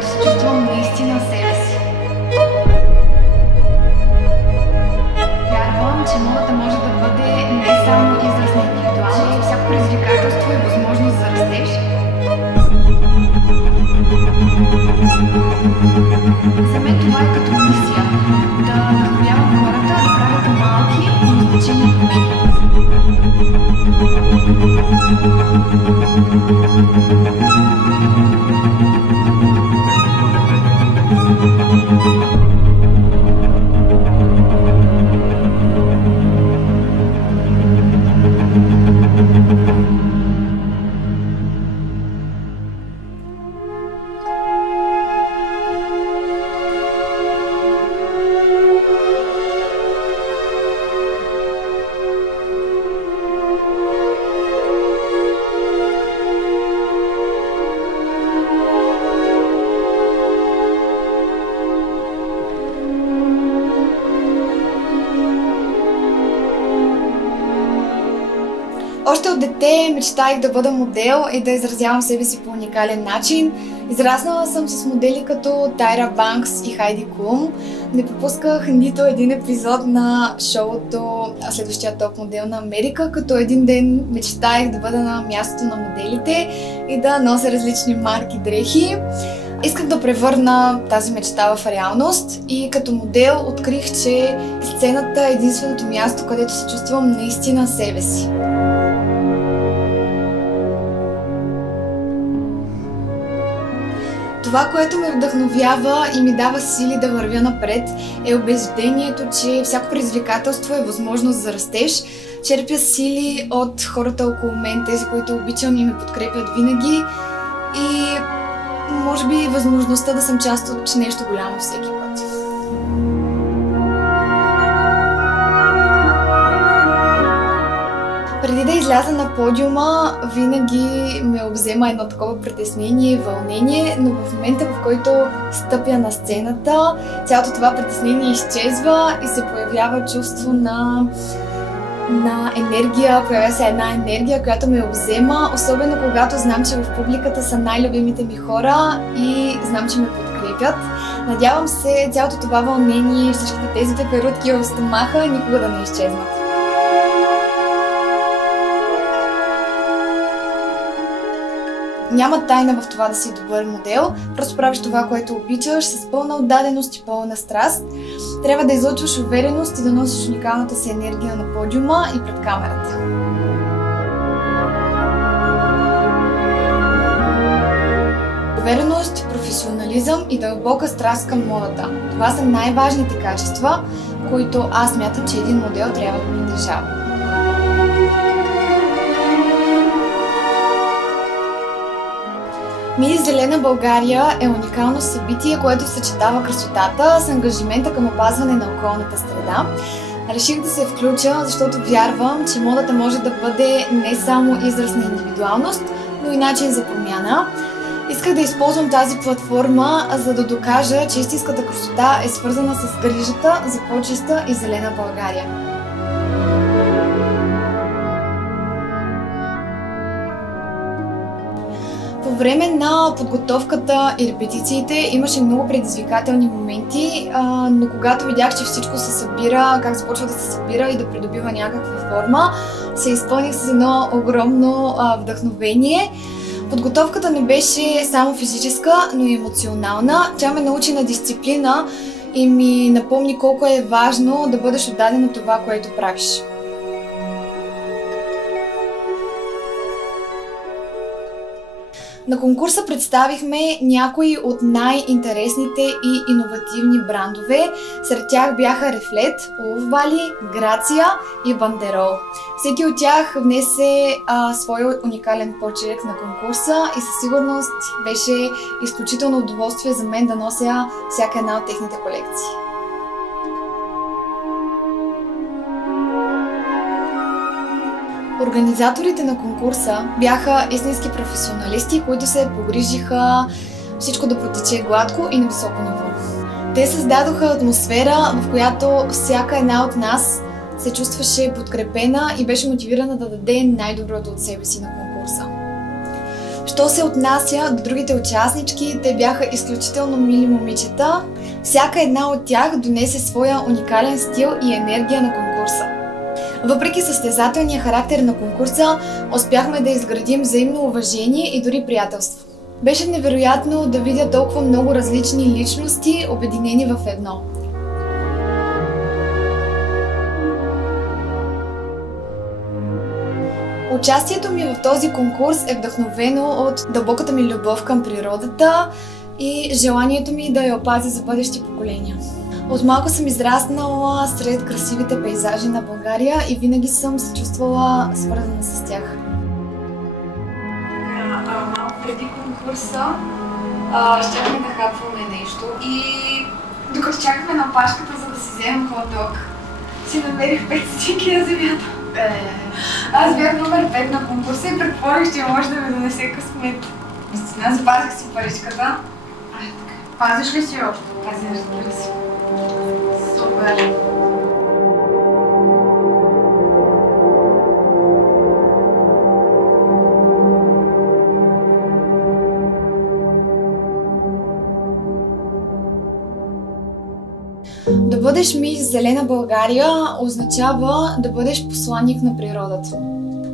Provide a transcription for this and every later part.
който се чувствам наистина себе си. Вярвам, че модата може да бъде не само израз на индивидуалност, но всяко предизвикателство и възможност за растеж. За мен това е като мисия – да вдъхновявам хората да правят малки, но значими промени. Още от дете мечтаях да бъда модел и да изразявам себе си по уникален начин. Израснала съм с модели като Тайра Банкс и Хайди Клум. Не пропусках нито един епизод на шоуто Следващия топ модел на Америка, като един ден мечтаях да бъда на мястото на моделите и да нося различни марки дрехи. Исках да превърна тази мечта в реалност и като модел открих, че сцената е единственото място, където се чувствам наистина себе си. Това, което ме вдъхновява и ми дава сили да вървя напред, е убеждението, че всяко предизвикателство е възможност за растеж. Черпя сили от хората около мен, тези, които обичам и ме подкрепят винаги. И може би възможността да съм част от нещо голямо всеки път. Преди да изляза на подиума, винаги ме обзема едно такова притеснение и вълнение, но в момента, в който стъпя на сцената, цялото това притеснение изчезва и се появява чувство на енергия, появява се една енергия, която ме обзема, особено когато знам, че в публиката са най-любимите ми хора и знам, че ме подкрепят. Надявам се цялото това вълнение и всичките тези пеперутки в стомаха никога да не изчезнат. Няма тайна в това да си добър модел, просто правиш това, което обичаш, с пълна отдаденост и пълна страст. Трябва да излъчваш увереност и да носиш уникалната си енергия на подиума и пред камерата. Увереност, професионализъм и дълбока страст към модата. Това са най-важните качества, които аз смятам, че един модел трябва да притежава. Мис Зелена България е уникално събитие, което съчетава красотата с ангажимента към опазване на околната среда. Реших да се включа, защото вярвам, че модата може да бъде не само израз на индивидуалност, но и начин за промяна. Исках да използвам тази платформа, за да докажа, че истинската красота е свързана с грижата за по-чиста и зелена България. По време на подготовката и репетициите имаше много предизвикателни моменти, но когато видях, че всичко се събира, как започва да се събира и да придобива някаква форма, се изпълних с едно огромно вдъхновение. Подготовката не беше само физическа, но и емоционална. Тя ме научи на дисциплина и ми напомни колко е важно да бъдеш отдаден на това, което правиш. На конкурса представихме някои от най-интересните и иновативни брандове. Сред тях бяха Рефлет, Улов Вали, Грация и Бандерол. Всеки от тях внесе своя уникален почерк на конкурса и със сигурност беше изключително удоволствие за мен да нося всяка една от техните колекции. Организаторите на конкурса бяха истински професионалисти, които се погрижиха всичко да протече гладко и на високо ниво. Те създадоха атмосфера, в която всяка една от нас се чувстваше подкрепена и беше мотивирана да даде най-доброто от себе си на конкурса. Що се отнася до другите участнички, те бяха изключително мили момичета. Всяка една от тях донесе своя уникален стил и енергия на конкурса. Въпреки състезателния характер на конкурса, успяхме да изградим взаимно уважение и дори приятелство. Беше невероятно да видя толкова много различни личности, обединени в едно. Участието ми в този конкурс е вдъхновено от дълбоката ми любов към природата и желанието ми да я опазя за бъдещи поколения. От малко съм израснала сред красивите пейзажи на България и винаги съм се чувствала свързана с тях. Малко преди конкурса щяхме да хапваме нещо и докато чакахме на опашката, за да си вземем хот-дог, си намерих 5 стотинки на земята. Аз бях номер 5 на конкурса и предполагах, че може да ми донесе късмет. Наистина, запазих си паричката. Пазиш ли си още? Пазя, разбира се. Супер! Да бъдеш мис Зелена България означава да бъдеш посланник на природата.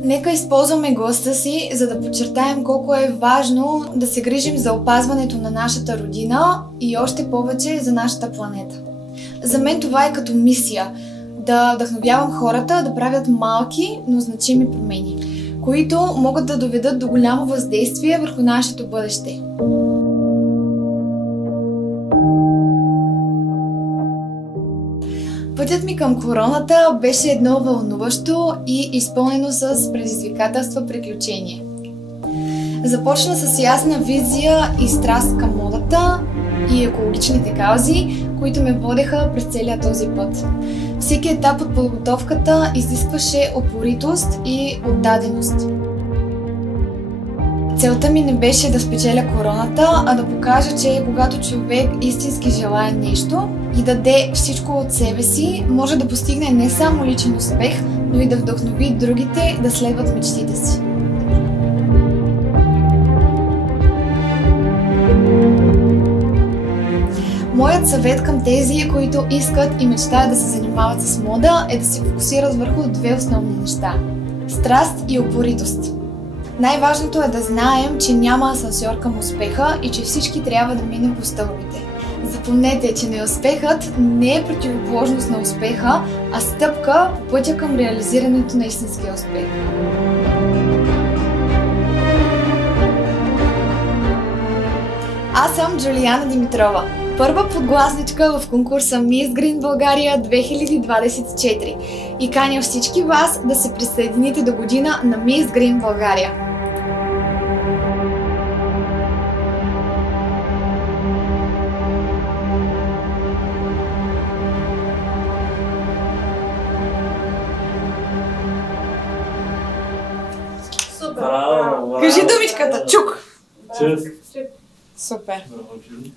Нека използваме гласа си, за да подчертаем колко е важно да се грижим за опазването на нашата родина и още повече за нашата планета. За мен това е като мисия – да вдъхновявам хората да правят малки, но значими промени, които могат да доведат до голямо въздействие върху нашето бъдеще. Пътят ми към короната беше едно вълнуващо и изпълнено с предизвикателства приключение. Започна с ясна визия и страст към модата и екологичните каузи, които ме водеха през целия този път. Всеки етап от подготовката изискваше упоритост и отдаденост. Целта ми не беше да спечеля короната, а да покажа, че когато човек истински желае нещо и даде всичко от себе си, може да постигне не само личен успех, но и да вдъхнови другите да следват мечтите си. Моят съвет към тези, които искат и мечтаят да се занимават с мода, е да се фокусират върху две основни неща – страст и упоритост. Най-важното е да знаем, че няма асансьор към успеха и че всички трябва да минем по стълбите. Запомнете, че неуспехът не е противоположност на успеха, а стъпка по пътя към реализирането на истинския успех. Аз съм Джулиана Димитрова, първа подгласничка в конкурса Miss Green България 2024 и каня всички вас да се присъедините до година на Miss Green България. Супер! Кажи думичката, чук! Чук! Супер! Браво, Джули.